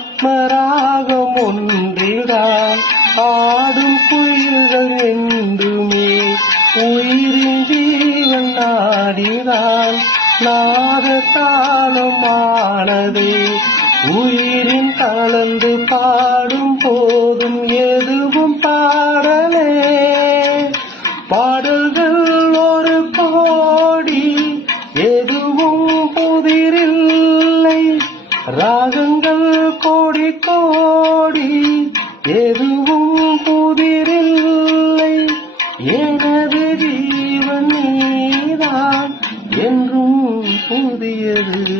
ஆத்மராகம் ஒன்றிடால் ஆடும் குயில்கள் என்றுமே உயிரின் ஜீவன் நாடினால் நாதத்தாலும் ஆனதே உயிரின் கலந்து பாடும் போதும் எதுவும் பாடலே பாடல்கள் ஒரு கோடி எதுவும் புதிரில்லை ராகங்கள் கோடி கோடி எதுவும் புதிரில்லை எனது ஜீவன் நீதான் என்றும் புதியது.